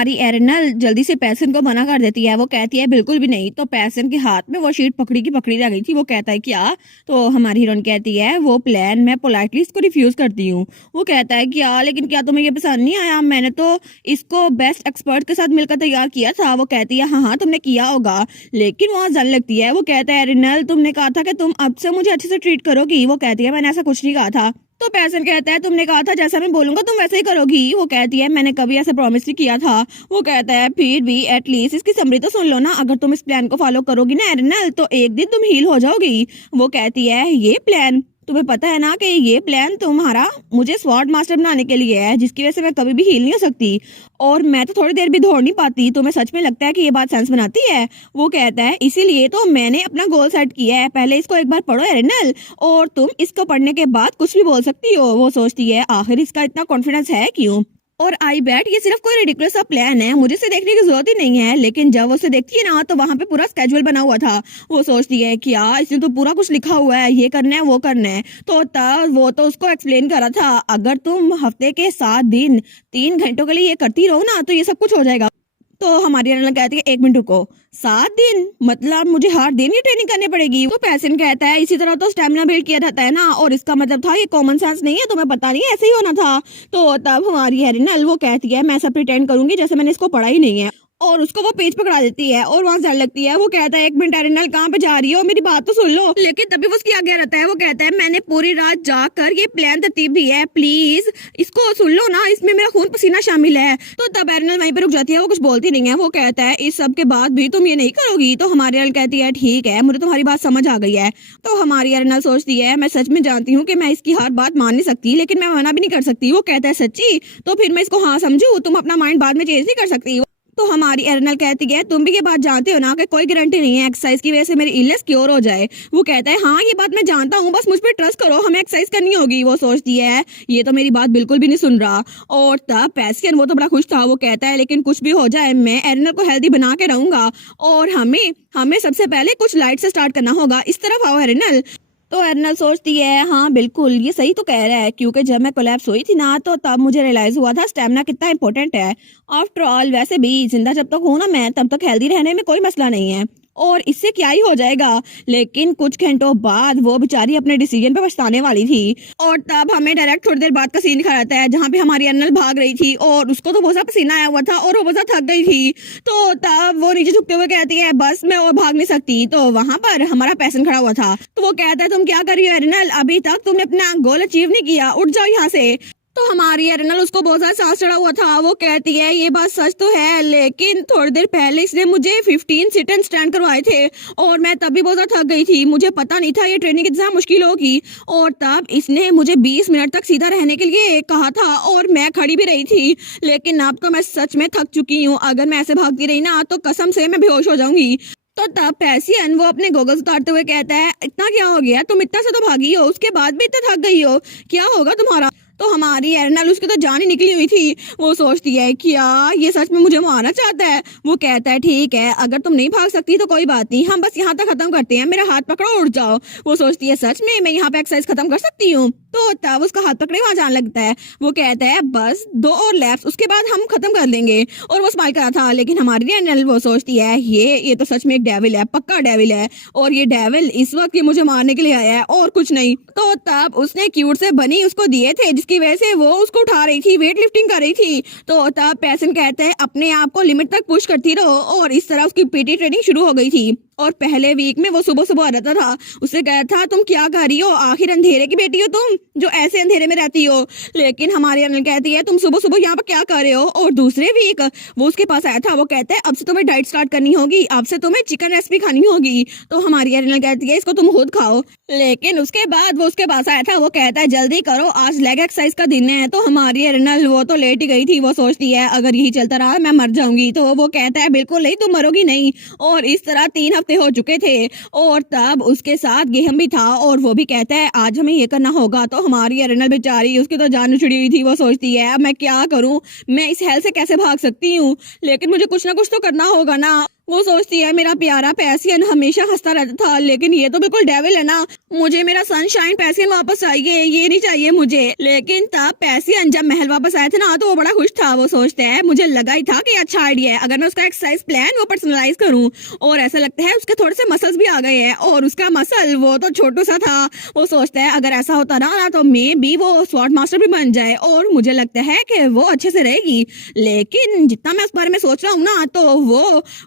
हमारी एरिनल जल्दी से पैसन को मना कर देती है। वो कहती है बिल्कुल भी नहीं। तो पैसन के हाथ में वो शीट पकड़ी की पकड़ी रह गई थी। वो कहता है क्या? तो हमारी हीरोइन कहती है वो प्लान मैं पोलाइटली इसको रिफ्यूज करती हूँ। वो कहता है क्या, लेकिन क्या तुम्हें ये पसंद नहीं आया? मैंने तो इसको बेस्ट एक्सपर्ट के साथ मिलकर तैयार किया था। वो कहती है हाँ हाँ तुमने किया होगा, लेकिन वहाँ जलन लगती है। वो कहता है एरिनल तुमने कहा था कि तुम अब से मुझे अच्छे से ट्रीट करोगी। वो कहती है मैंने ऐसा कुछ नहीं कहा था। तो पैसन कहता है तुमने कहा था जैसा मैं बोलूंगा तुम वैसे ही करोगी। वो कहती है मैंने कभी ऐसा प्रॉमिस नहीं किया था। वो कहता है फिर भी एटलीस्ट इसकी समरी तो सुन लो ना। अगर तुम इस प्लान को फॉलो करोगी ना एरिनल, तो एक दिन तुम हील हो जाओगी। वो कहती है ये प्लान तुम्हें पता है ना कि ये प्लान तुम्हारा मुझे स्वॉर्ड मास्टर बनाने के लिए है, जिसकी वजह से मैं कभी भी हील नहीं हो सकती और मैं तो थोड़ी देर भी दौड़ नहीं पाती। तुम्हें सच में लगता है कि ये बात सेंस बनाती है? वो कहता है इसीलिए तो मैंने अपना गोल सेट किया है। पहले इसको एक बार पढ़ो एरिनल, और तुम इसको पढ़ने के बाद कुछ भी बोल सकती हो। वो सोचती है आखिर इसका इतना कॉन्फिडेंस है क्यों, और आई बैट ये सिर्फ कोई रिडिकुलस सा प्लान है, मुझे इसे देखने की जरूरत ही नहीं है। लेकिन जब वो उसे देखती है ना, तो वहाँ पे पूरा स्केड्यूल बना हुआ था। वो सोचती है क्या इसमें तो पूरा कुछ लिखा हुआ है, ये करना है वो करना है। तो तब वो तो उसको एक्सप्लेन करा था अगर तुम हफ्ते के 7 दिन 3 घंटों के लिए ये करती रहो ना, तो ये सब कुछ हो जाएगा। तो हमारी अनल कहती है 1 मिनट रुको, 7 दिन मतलब मुझे हर दिन ये ट्रेनिंग करनी पड़ेगी? तो पैसन कहता है इसी तरह तो स्टेमिना बिल्ड किया जाता है ना, और इसका मतलब था ये कॉमन सेंस नहीं है, तुम्हें पता नहीं ऐसे ही होना था। तो तब हमारी एरिनल वो कहती है मैं ऐसा प्रिटेंड करूंगी जैसे मैंने इसको पढ़ा ही नहीं है, और उसको वो पेज पकड़ा देती है और वहां जाने लगती है। वो कहता है 1 मिनट एरिनल कहाँ पे जा रही हो, मेरी बात तो सुन लो। लेकिन तभी वो उसकी आगे रहता है। वो कहता है मैंने पूरी रात जाकर ये प्लान तरतीब दी है, प्लीज इसको सुन लो ना, इसमें मेरा खून पसीना शामिल है। तो तब एरिनल वहीं पे रुक जाती है, वो कुछ बोलती नहीं है। वो कहता है इस सब के बाद भी तुम ये नहीं करोगी? तो हमारी एरिनल कहती है ठीक है, मुझे तुम्हारी बात समझ आ गई है। तो हमारी एरिनल सोचती है मैं सच में जानती हूँ कि मैं इसकी हर बात मान नहीं सकती, लेकिन मैं मना भी नहीं कर सकती। वो कहता है सच्ची? तो फिर मैं इसको हाँ समझू, तुम अपना माइंड बाद में चेंज नहीं कर सकती। तो हमारी एरिनल कहती है तुम भी ये बात जानते हो ना कि कोई गारंटी नहीं है एक्सरसाइज की वजह से मेरी इलनेस क्योर हो जाए। वो कहता है हाँ ये बात मैं जानता हूँ, बस मुझ पर ट्रस्ट करो, हमें एक्सरसाइज करनी होगी। वो सोचती है ये तो मेरी बात बिल्कुल भी नहीं सुन रहा। और तब पैसियन वो तो बड़ा खुश था। वो कहता है लेकिन कुछ भी हो जाए मैं एरिनल को हेल्दी बना के रहूंगा, और हमें सबसे पहले कुछ लाइट से स्टार्ट करना होगा। इस तरफ आओ एरिनल। तो एरिनल सोचती है हाँ बिल्कुल ये सही तो कह रहा है, क्योंकि जब मैं कोलैप्स हुई थी ना, तो तब मुझे रियलाइज हुआ था स्टेमिना कितना इंपॉर्टेंट है। आफ्टर ऑल वैसे भी जिंदा जब तक हूँ ना मैं, तब तक हेल्दी रहने में कोई मसला नहीं है, और इससे क्या ही हो जाएगा। लेकिन कुछ घंटों बाद वो बेचारी अपने डिसीजन पे पछताने वाली थी। और तब हमें डायरेक्ट थोड़ी देर बाद का सीन दिखा रहता है जहाँ पे हमारी एरिनल भाग रही थी, और उसको तो बहुत सा पसीना आया हुआ था और वो बहुत सा थक गई थी। तो तब वो नीचे झुकते हुए कहती है बस मैं और भाग नहीं सकती। तो वहां पर हमारा पैसन खड़ा हुआ था। तो वो कहता है तुम क्या कर रही हो एरिनल, अभी तक तुमने अपना गोल अचीव नहीं किया, उठ जाओ यहाँ से। तो हमारी एरिनल उसको बहुत ज्यादा सांस चढ़ा हुआ था। वो कहती है ये बात सच तो है, लेकिन थोड़ी देर पहले इसने मुझे 15 सिट एंड स्टैंड करवाए थे, और मैं तभी बहुत ज्यादा थक गई थी। मुझे पता नहीं था ये ट्रेनिंग इतना मुश्किल होगी, और तब इसने मुझे 20 मिनट तक सीधा रहने के लिए कहा था, और मैं खड़ी भी रही थी। लेकिन अब तो मैं सच में थक चुकी हूँ, अगर मैं ऐसे भागती रही ना, तो कसम से मैं बेहोश हो जाऊंगी। तो तब पैसियन वो अपने गोगल्स उतारते हुए कहता है इतना क्या हो गया, तुम इतना से तो भागी हो, उसके बाद भी इतना थक गई हो, क्या होगा तुम्हारा? तो हमारी एरिनल उसकी तो जान ही निकली हुई थी। वो सोचती है क्या ये सच में मुझे मारना चाहता है? वो कहता है ठीक है, अगर तुम नहीं भाग सकती तो कोई बात नहीं, हम बस यहाँ तक खत्म करते हैं, मेरा हाथ पकड़ो उठ जाओ। वो सोचती है सच में मैं यहाँ पे एक्सरसाइज खत्म कर सकती हूँ? तो तब उसका हाथ पकड़े वहां जाने लगता है। वो कहता है बस 2 और लैप्स, उसके बाद हम खत्म कर लेंगे, और वो स्माइल करा था। लेकिन हमारी एरिनल वो सोचती है ये तो सच में एक डेविल है, पक्का डेविल है, और ये डेविल इस वक्त ये मुझे मारने के लिए आया है और कुछ नहीं। तो तब उसने क्यूट से बनी उसको दिए थे, जिसकी वजह से वो उसको उठा रही थी, वेट लिफ्टिंग कर रही थी। तो तब पैसन कहते हैं अपने आप को लिमिट तक पुश करती रहो, और इस तरह उसकी पीटी ट्रेनिंग शुरू हो गई थी। और पहले वीक में वो सुबह सुबह आ जाता था। उससे कहा था तुम क्या कर रही हो, आखिर अंधेरे की बेटी हो तुम जो ऐसे अंधेरे में रहती हो। लेकिन हमारी अनिल कहती है तुम सुबह सुबह यहाँ पर क्या कर रहे हो। और दूसरे वीक वो उसके पास आया था। वो कहता है अब से तुम्हें डाइट स्टार्ट करनी होगी, अब से तुम्हें चिकन रेसिपी खानी होगी। तो हमारी अनिल कहती है इसको तुम खुद खाओ। लेकिन उसके बाद वो उसके पास आया था। वो कहता है जल्दी करो, आज लेग एक्सरसाइज का दिन है। तो हमारी अनिल वो तो लेट ही गई थी। वो सोचती है अगर यही चलता रहा मैं मर जाऊंगी। तो वो कहता है बिल्कुल नहीं, तुम मरोगी नहीं। और इस तरह 3 हफ्ते हो चुके थे, और तब उसके साथ गेहम भी था, और वो भी कहता है आज हमें ये करना होगा। तो हमारी अरिनल बेचारी उसकी तो जान छुड़ी हुई थी। वो सोचती है अब मैं क्या करूं, मैं इस हेल से कैसे भाग सकती हूँ, लेकिन मुझे कुछ ना कुछ तो करना होगा ना। वो सोचती है मेरा प्यारा पैसियन हमेशा हंसता रहता था, लेकिन ये तो बिल्कुल डेविल है ना, मुझे मेरा सनशाइन पैसियन वापस चाहिए, ये नहीं चाहिए मुझे। लेकिन तब पैसियन जब महल वापस आया था ना तो वो बड़ा खुश था। वो सोचता है मुझे लगा ही था कि अच्छा आइडिया है, अगर मैं उसका एक्सरसाइज प्लान वो पर्सनलाइज करूं। और ऐसा लगता है उसके थोड़े से मसल्स भी आ गए हैं, और उसका मसल वो तो छोटू सा था। वो सोचता है अगर ऐसा होता ना तो मे बी वो स्वॉर्ड मास्टर भी बन जाए, और मुझे लगता है कि वो अच्छे से रहेगी। लेकिन जितना मैं उस बारे में सोच रहा हूँ ना तो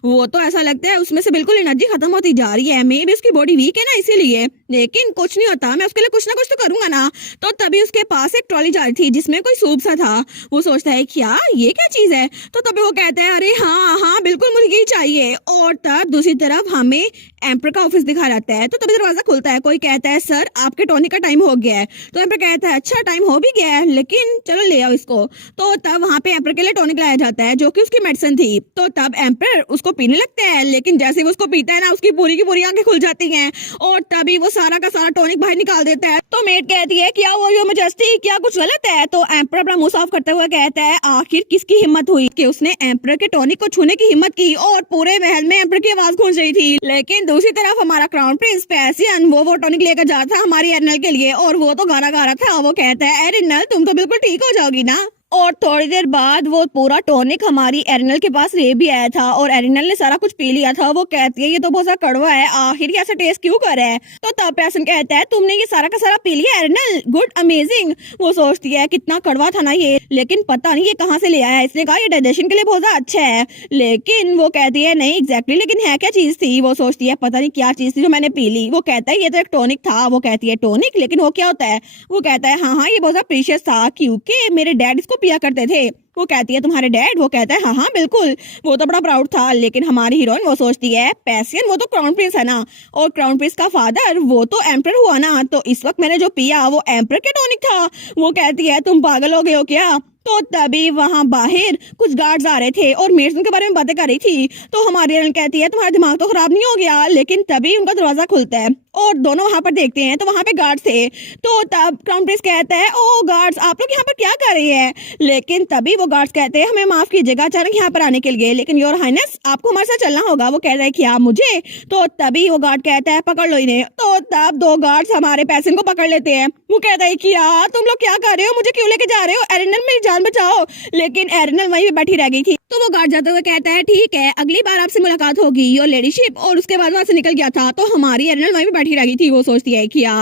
वो तो ऐसा लगता है उसमें से बिल्कुल एनर्जी खत्म होती जा रही है। मे बी उसकी बॉडी वीक है ना इसीलिए, लेकिन कुछ नहीं होता, मैं उसके लिए कुछ ना कुछ तो करूंगा ना। तो तभी उसके पास एक ट्रॉली जा रही थी जिसमें कोई सूप सा था। वो सोचता है क्या ये क्या चीज है, तो तभी वो कहता है अरे हाँ हाँ बिल्कुल मुझे यही चाहिए। और तब दूसरी तरफ हमें एम्पर का ऑफिस दिखा जाता है। तो तभी दरवाजा खुलता है, कोई कहता है सर आपके टॉनिक का टाइम हो गया है। तो एम्पर कहता है अच्छा टाइम हो भी गया है, लेकिन चलो ले आओ इसको। तो तब वहां पे एम्पर के लिए टॉनिक लाया जाता है जो कि उसकी मेडिसिन थी। तो तब एम्पर उसको पीने लगता है, लेकिन जैसे वो उसको पीता है ना उसकी पूरी की पूरी आंखें खुल जाती हैं, और तभी वो सारा का सारा टॉनिक बाहर निकाल देता है। तो मेट कहती है क्या वो योर मैजेस्टी क्या कुछ गलत है। तो एम्पर अपना मुंह साफ करते हुए कहता है आखिर किसकी हिम्मत हुई कि उसने एम्पर के टॉनिक को छूने की हिम्मत की, और पूरे महल में एम्पर की आवाज गूंज रही थी। लेकिन दूसरी तरफ हमारा क्राउन प्रिंस पैसियन वो टॉनिक लेकर जा था हमारी एरिनल के लिए, और वो तो गाना गा रहा था। वो कहता है एरिनल तुम तो बिल्कुल ठीक हो जाओगी ना। और थोड़ी देर बाद वो पूरा टॉनिक हमारी एरिनल के पास ले भी आया था, और एरिनल ने सारा कुछ पी लिया था। वो कहती है ये तो बहुत ज्यादा कड़वा है, आखिर ये ऐसा टेस्ट क्यों कर रहा है। तो तब पैसन कहता है तुमने ये सारा का सारा पी लिया एरिनल, गुड अमेजिंग। वो सोचती है कितना कड़वा था ना ये, लेकिन पता नहीं ये कहाँ से ले आया है। इसने कहा ये डाइजेशन के लिए बहुत ज्यादा अच्छा है, लेकिन वो कहती है नहीं एग्जैक्टली, लेकिन है क्या चीज थी। वो सोचती है पता नहीं क्या चीज थी जो मैंने पी ली। वो कहता है ये तो एक टॉनिक था। वो कहती है टॉनिक, लेकिन वो क्या होता है। वो कहता है हाँ हाँ ये बहुत ज्यादा प्रीशियस था क्योंकि मेरे डैड इसको पिया करते थे। वो कहती है तुम्हारे डैड। वो कहता है हाँ हाँ बिल्कुल, वो तो बड़ा प्राउड था। लेकिन हमारी हीरोइन वो सोचती है पैसियन वो तो क्राउन प्रिंस है ना, और क्राउन प्रिंस का फादर वो तो एम्पर हुआ ना, तो इस वक्त मैंने जो पिया वो एम्पर के टॉनिक था। वो कहती है तुम पागल हो गए हो क्या। तो तभी वहां बाहर कुछ गार्ड्स आ रहे थे और मेड्स उनके बारे में बातें कर रही थी। तो हमारी हीरोइन कहती है तुम्हारा दिमाग तो खराब नहीं हो गया। लेकिन तभी उनका दरवाजा खुलता है और दोनों वहां पर देखते हैं तो वहां पे गार्ड्स थे। तो तब क्राउन प्रिंस कहता है ओ गार्ड्स आप लोग यहाँ पर क्या कर रहे हैं। लेकिन तभी वो गार्ड्स कहते हैं हमें माफ कीजिएगा अचानक यहाँ पर आने के लिए, लेकिन योर हाइनेस आपको हमारे साथ चलना होगा। वो कह रहा है क्या मुझे। तो तभी वो गार्ड कहता है पकड़ लो इन्हें। तो तब दो गार्ड्स हमारे पैसन को पकड़ लेते हैं। वो कहता है क्या तुम लोग क्या कर रहे हो, मुझे क्यों लेके जा रहे हो, एरिनल मेरी जान बचाओ। लेकिन एरिनल वहीं पे बैठी रह गई थी। तो वो गार्ड जाते हुए कहता है ठीक है अगली बार आपसे मुलाकात होगी योर लेडीशिप, और उसके बाद वहां से निकल गया था। तो हमारी एरिनल वहीं पे बैठी रह गई थी। वो सोचती है क्या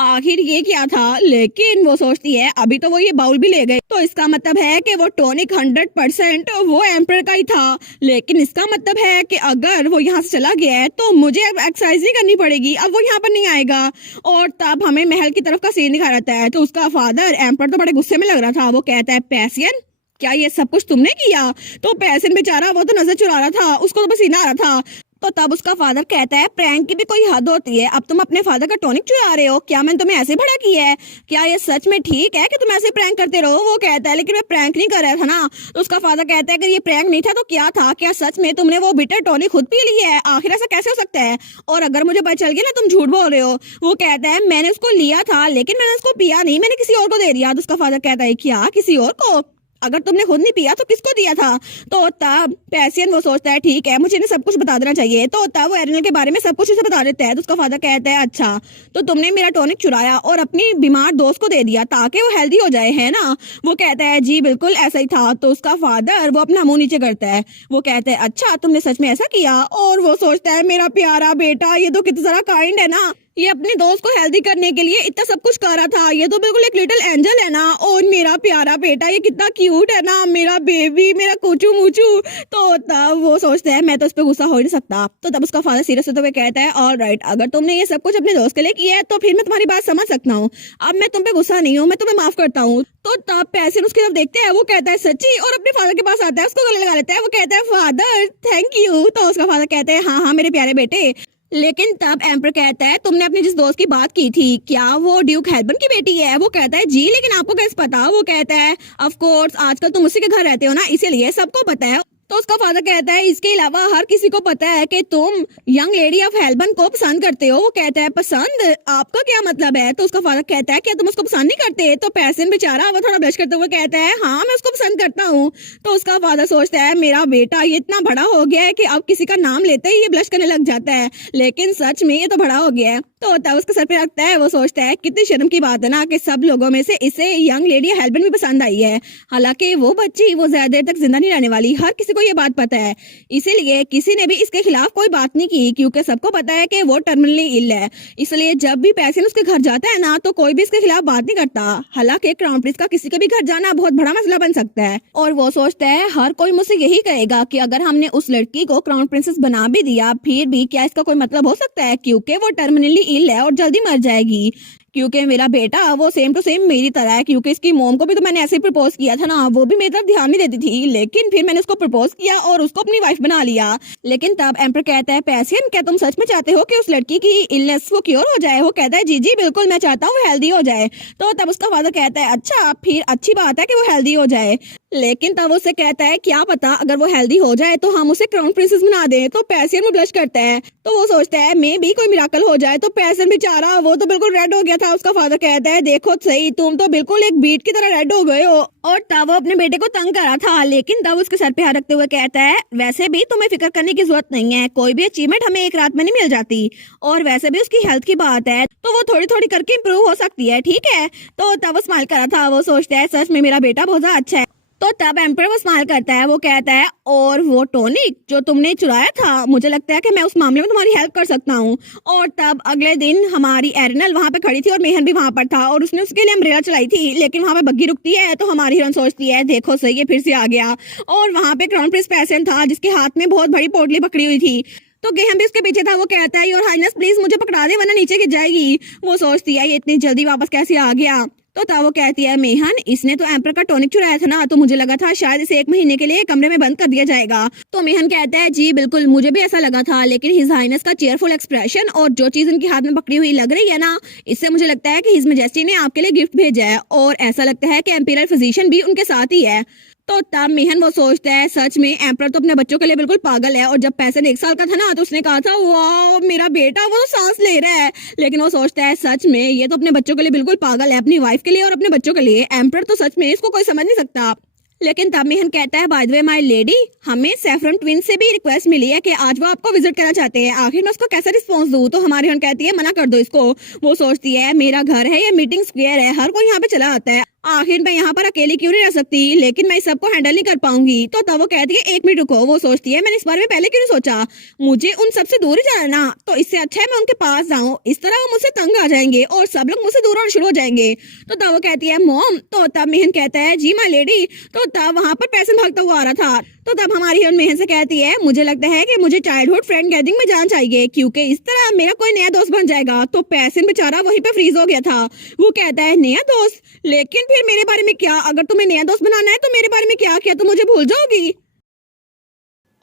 आखिर ये क्या था, लेकिन वो सोचती है अभी तो वो ये बाउल भी ले गए, तो इसका मतलब है कि वो टॉनिक 100% वो एम्पर का ही था। लेकिन इसका मतलब है कि अगर वो यहाँ से चला गया है तो मुझे अब एक्सरसाइज नहीं करनी पड़ेगी, अब वो यहाँ पर नहीं आएगा। और तब हमें महल की तरफ का सीन दिखा रहता है। तो उसका फादर एम्पर तो बड़े गुस्से में लग रहा था। वो कहता है पैसियन क्या ये सब कुछ तुमने किया। तो पैसियन बेचारा वो तो नजर चुरा रहा था, उसको तो पसीना आ रहा था। तो तब उसका फादर कहता है प्रैंक की भी कोई हद होती है, अब तुम अपने फादर का टॉनिक चुरा रहे हो, क्या मैंने तुम्हें ऐसे भड़ा किया है, क्या ये सच में ठीक है कि तुम ऐसे प्रैंक करते रहो। वो कहता है लेकिन मैं प्रैंक नहीं कर रहा था ना। तो उसका फादर कहता है कि ये प्रैंक नहीं था तो क्या था, क्या सच में तुमने वो बिटर टॉनिक खुद पी ली है, आखिर ऐसा कैसे हो सकता है, और अगर मुझे पता चल गया ना तुम झूठ बोल रहे हो। वो कहता है मैंने उसको लिया था लेकिन मैंने उसको पिया नहीं, मैंने किसी और को दे दिया। तो उसका फादर कहता है क्या किसी और को, अगर तुमने खुद नहीं पिया तो किसको दिया था। तो तब पैसियन वो सोचता है ठीक है मुझे इन्हें सब कुछ बता देना चाहिए। तो तब वो एरिनल के बारे में सब कुछ उसे बता देता है। तो उसका फादर कहता है अच्छा तो तुमने मेरा टॉनिक चुराया और अपनी बीमार दोस्त को दे दिया ताकि वो हेल्दी हो जाए है ना। वो कहता है जी बिल्कुल ऐसा ही था। तो उसका फादर वो अपना मुंह नीचे करता है। वो कहता है अच्छा तुमने सच में ऐसा किया। और वो सोचता है मेरा प्यारा बेटा ये तो कितना सारा काइंड है ना, ये अपने दोस्त को हेल्दी करने के लिए इतना सब कुछ कर रहा था, ये तो बिल्कुल एक लिटिल एंजल है ना। और मेरा प्यारा बेटा ये कितना क्यूट है ना, मेरा बेबी मेरा कुचू मुचू। तो तब वो सोचता है मैं तो उस पर गुस्सा हो ही नहीं सकता। तो तब उसका फादर सीरियस होते हुए कहता है ऑल राइट अगर तुमने ये सब कुछ अपने दोस्त के लिए किया है तो फिर मैं तुम्हारी बात समझ सकता हूँ, अब मैं तुम पे गुस्सा नहीं हूँ, मैं तुम्हें माफ करता हूँ। तो तब पैसियन उसकी तरफ देखते हैं। वो कहता है सच्ची, और अपने फादर के पास आता है, उसको गले लगा लेता है। वो कहता है फादर थैंक यू। तो उसका फादर कहता है हाँ हाँ मेरे प्यारे बेटे। लेकिन तब एम्पर कहता है तुमने अपने जिस दोस्त की बात की थी क्या वो ड्यूक हेल्बन की बेटी है। वो कहता है जी लेकिन आपको कैसे पता। वो कहता है ऑफ कोर्स आजकल तुम उसी के घर रहते हो ना इसीलिए सबको पता है। तो उसका फादर कहता है इसके अलावा हर किसी को पता है कि तुम यंग लेडी ऑफ हेल्बन को पसंद करते हो। वो कहता है पसंद, आपका क्या मतलब है? तो उसका फादर कहता है क्या तुम उसको पसंद नहीं करते? तो पैसन बेचारा वो थोड़ा ब्लश करते हुए कहता है हाँ मैं उसको पसंद करता हूँ। तो उसका फादर सोचता है मेरा बेटा ये इतना बड़ा हो गया है कि अब किसी का नाम लेते ही ये ब्लश करने लग जाता है, लेकिन सच में ये तो बड़ा हो गया है। तो तब उसके सर पे रखता है, वो सोचता है कितनी शर्म की बात है ना कि सब लोगों में से इसे यंग लेडी हेल्बन भी पसंद आई है। हालांकि वो बच्ची वो ज्यादा देर तक जिंदा नहीं रहने वाली, हर किसी को ये बात पता है, इसीलिए किसी ने भी इसके खिलाफ कोई बात नहीं की क्योंकि सबको पता है कि वो टर्मिनली इल है। इसलिए जब भी पैसन उसके घर जाता है ना तो कोई भी इसके खिलाफ बात नहीं करता। हालांकि क्राउन प्रिंस का किसी के भी घर जाना बहुत बड़ा मसला बन सकता है और वो सोचता है हर कोई मुझसे यही कहेगा कि अगर हमने उस लड़की को क्राउन प्रिंसेस बना भी दिया फिर भी क्या इसका कोई मतलब हो सकता है, क्योंकि वो टर्मिनली इल है और जल्दी मर जाएगी। क्योंकि मेरा बेटा वो सेम टू सेम मेरी तरह है, क्योंकि इसकी मोम को भी तो मैंने ऐसे ही प्रपोज किया था ना, वो भी मेरी तरफ ध्यान नहीं देती थी, लेकिन फिर मैंने उसको प्रपोज किया और उसको अपनी वाइफ बना लिया। लेकिन तब एम्पर कहता है पैसियन क्या तुम सच में चाहते हो कि उस लड़की की इलनेस वो क्योर हो जाए? वो कहता है जी जी बिल्कुल मैं चाहता हूँ वो हेल्दी हो जाए। तो तब उसका फादर कहता है अच्छा फिर अच्छी बात है कि वो हेल्दी हो जाए, लेकिन तब उससे कहता है क्या पता अगर वो हेल्दी हो जाए तो हम उसे क्राउन प्रिंसेस बना दें। तो पैसियन में ब्लश करता है, तो वो सोचता है मे भी कोई मिराकल हो जाए। तो पैसियन बेचारा वो तो बिल्कुल रेड हो गया था। उसका फादर कहता है देखो सही तुम तो बिल्कुल एक बीट की तरह रेड हो गए हो। और तब वो अपने बेटे को तंग करा था, लेकिन तब उसके सर पे हाथ रखते हुए कहता है वैसे भी तुम्हें फिक्र करने की जरूरत नहीं है, कोई भी अचीवमेंट हमें एक रात में नहीं मिल जाती, और वैसे भी उसकी हेल्थ की बात है तो वो थोड़ी थोड़ी करके इम्प्रूव हो सकती है, ठीक है। तो तब वो स्माइल करा था, वो सोचता है सच में मेरा बेटा बहुत ज्यादा अच्छा है। तो तब एम्पर वो स्माइल करता है, वो कहता है और वो टॉनिक जो तुमने चुराया था मुझे लगता है कि मैं उस मामले में तुम्हारी हेल्प कर सकता हूँ। और तब अगले दिन हमारी एरिनल वहां पे खड़ी थी और मेहन भी वहां पर था और उसने उसके लिए अम्ब्रेला चलाई थी, लेकिन वहां पे बग्गी रुकती है तो हमारी हीरोइन सोचती है देखो सही है फिर से आ गया। और वहां पे क्राउन प्रिंस पैसन था जिसके हाथ में बहुत बड़ी पोटली पकड़ी हुई थी, तो गेहम भी उसके पीछे था। वो कहता है योर हाइनेस प्लीज मुझे पकड़ा दे वरना नीचे गिर जाएगी। वो सोचती है ये इतनी जल्दी वापस कैसे आ गया। तो तब वो कहती है मेहन इसने तो एम्पर का टॉनिक चुराया था ना, तो मुझे लगा था शायद इसे 1 महीने के लिए कमरे में बंद कर दिया जाएगा। तो मेहन कहता है जी बिल्कुल मुझे भी ऐसा लगा था, लेकिन हिज हाइनेस का चेयरफुल एक्सप्रेशन और जो चीज उनके हाथ में पकड़ी हुई लग रही है ना, इससे मुझे लगता है कि हिज मेजेस्टी ने आपके लिए गिफ्ट भेजा है, और ऐसा लगता है कि एम्पिरियल फिजिशियन भी उनके साथ ही है। तो तब मेहन वो सोचता है सच में एम्पर तो अपने बच्चों के लिए बिल्कुल पागल है, और जब पैसन 1 साल का था ना तो उसने कहा था वाह मेरा बेटा वो तो सांस ले रहा है, लेकिन वो सोचता है सच में ये तो अपने बच्चों के लिए बिल्कुल पागल है, अपनी वाइफ के लिए और अपने बच्चों के लिए। एम्पर तो सच में इसको कोई समझ नहीं सकता। लेकिन तब मेहन कहता है by the way my lady हमें सैफरन ट्विन से भी रिक्वेस्ट मिली है कि आज वो आपको विजिट करना चाहते हैं, आखिर मैं उसको कैसा रिस्पॉन्स दूं? तो हमारी हन कहती है मना कर दो इसको। वो सोचती है मेरा घर है, ये मीटिंग स्क्वायर है, हर कोई यहाँ पे चला आता है, आखिर मैं यहाँ पर अकेली क्यों नहीं रह सकती, लेकिन मैं इस सबको हैंडल नहीं कर पाऊंगी। तो तब वो कहती है 1 मिनट रुको। वो सोचती है मैंने इस बारे में पहले क्यों नहीं सोचा, मुझे उन सबसे दूर ही जाना ना, तो इससे अच्छा है मैं उनके पास जाऊं, इस तरह वो मुझसे तंग आ जाएंगे और सब लोग मुझसे दूर होना शुरू हो जाएंगे। तो तब वो कहती है मॉम। तो तब मेहन कहता है जी माय लेडी। तो तब वहां पर पैसन भागता हुआ आ रहा था। तो तब हमारी हीरोइन मेहन से कहती है मुझे लगता है कि मुझे चाइल्डहुड फ्रेंड गैदरिंग में जाना चाहिए, क्योंकि इस तरह मेरा कोई नया दोस्त बन जाएगा। तो पैसन बेचारा वहीं पे फ्रीज हो गया था। वो कहता है नया दोस्त, लेकिन फिर मेरे बारे में क्या? अगर तुम्हें नया दोस्त बनाना है तो मेरे बारे में क्या तुम मुझे भूल जाओगी?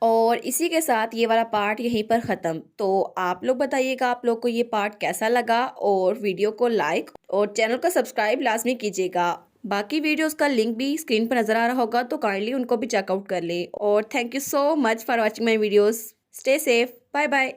और इसी के साथ ये वाला पार्ट यहीं पर ख़त्म। तो आप लोग बताइएगा आप लोग को ये पार्ट कैसा लगा, और वीडियो को लाइक और चैनल को सब्सक्राइब लाजमी कीजिएगा। बाकी वीडियोस का लिंक भी स्क्रीन पर नज़र आ रहा होगा, तो काइंडली उनको भी चेकआउट कर ले। और thank you so much for watching my videos. Stay safe, bye bye.